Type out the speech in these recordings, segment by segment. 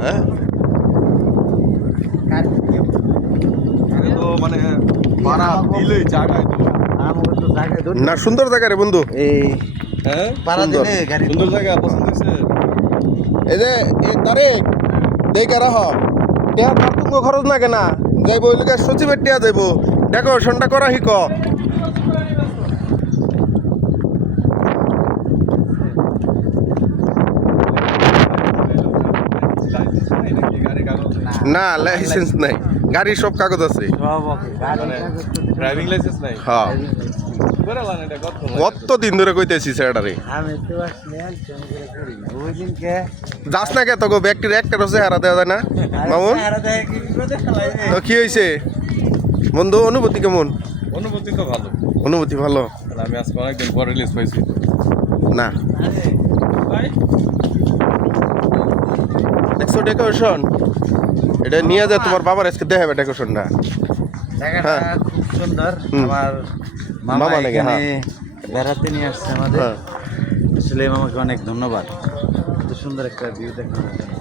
হ্যাঁ মানে ভাড়া দিলেই জায়গায় না সুন্দর জায়গা রে বন্ধু এই হ্যাঁ সুন্দর। সুন্দর জায়গা পছন্দ হয়েছে। এই যে এই তারে দেখে রাহ টিয়া তার তুঙ্গ খরচ না কেনা যাইব ওই লোকের সচিবের টিয়া যাইব ডেকোরেশনটা করা হিক না লাইসেন্স নাই গাড়ির সব কাগজ আছে ড্রাইভিং লাইসেন্স নাই হ্যাঁ বেরালান এটা কত কত দিন ধরে কইতেছি স্যাটারে আমি তো আসলে আলোচনা করে করি না ওই দিনকে যাস না কে তোকে ব্যক্তির একটা রসে হারা দেওয়া যায় না মামুন তো কি হয়েছে বন্ধু অনুভূতি কেমন অনুভূতি তো ভালো। অনুভূতি ভালো আমি আজকে অনেকদিন পর রিলিজ পাইছি। না দেখছো ডেকোরেশন এটা নিয়ে যায় তোমার বাবার আজকে দেখাবে ডেকোরেশনটা জায়গাটা খুব সুন্দর আমার মামা মামা নাকি, এখানে হ্যাঁ। বেড়াতে নিয়ে আসছে আমাদের হ্যাঁ আসলে মামাকে অনেক ধন্যবাদ এত সুন্দর একটা ভিউ দেখানোর জন্য।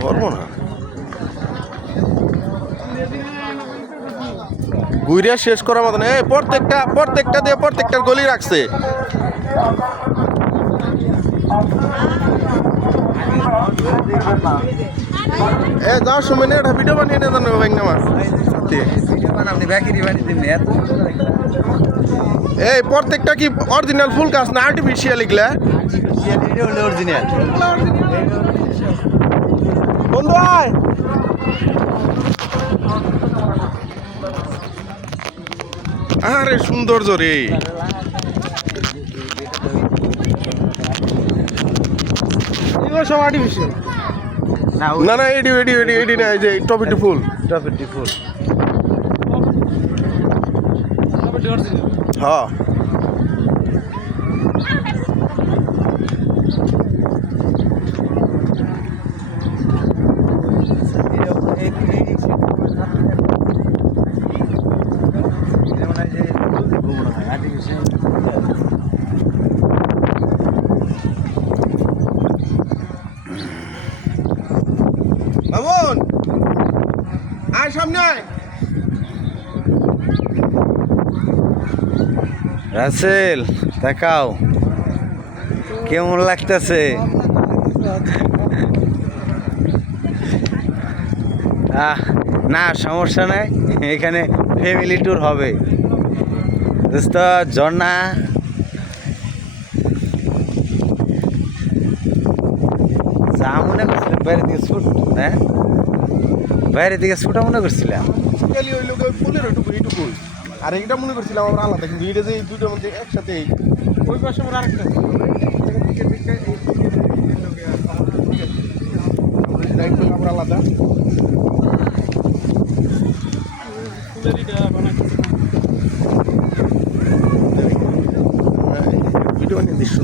করবো না ঘুরিয়া শেষ করার মতন এই প্রত্যেকটা দিয়ে প্রত্যেকটার গলি রাখছে এ যাও সময় একটা ভিডিও বানিয়ে নিয়ে জানো ব্যাংক আমার আপনি ব্যাকেরি বানিয়ে দিন এত সুন্দর একটা এই প্রত্যেকটা কি অরিজিনাল ফুল গাছ না আর্টিফিশিয়াল এগুলা অরিজিনাল বন্ধু আয় আরে সৌন্দর্য রে সব আর্টিফিশিয়াল না না এডি না এই যে টপিটি ফুল টপিটি ফুল হ্যাঁ মামুন আয় সামনে আয় রাসেল দেখাও কেমন লাগতেছে না সমস্যা নাই এখানে ফ্যামিলি ট্যুর হবে দোস্ত ঝর্ণা যা মনে করছিলাম বাইরে দিকে ছুট হ্যাঁ বাইরে দিকে ছুটা মনে করছিলাম খালি ওই লোক ফুলের এইটুকু আর এইটা মনে করছিলাম আমরা আলাদা কিন্তু এটা যে এই দুটোর মধ্যে একসাথে ওই পাশে আমার আরেকটা আমরা আলাদা ভিডিও নিয়ে দৃশ্য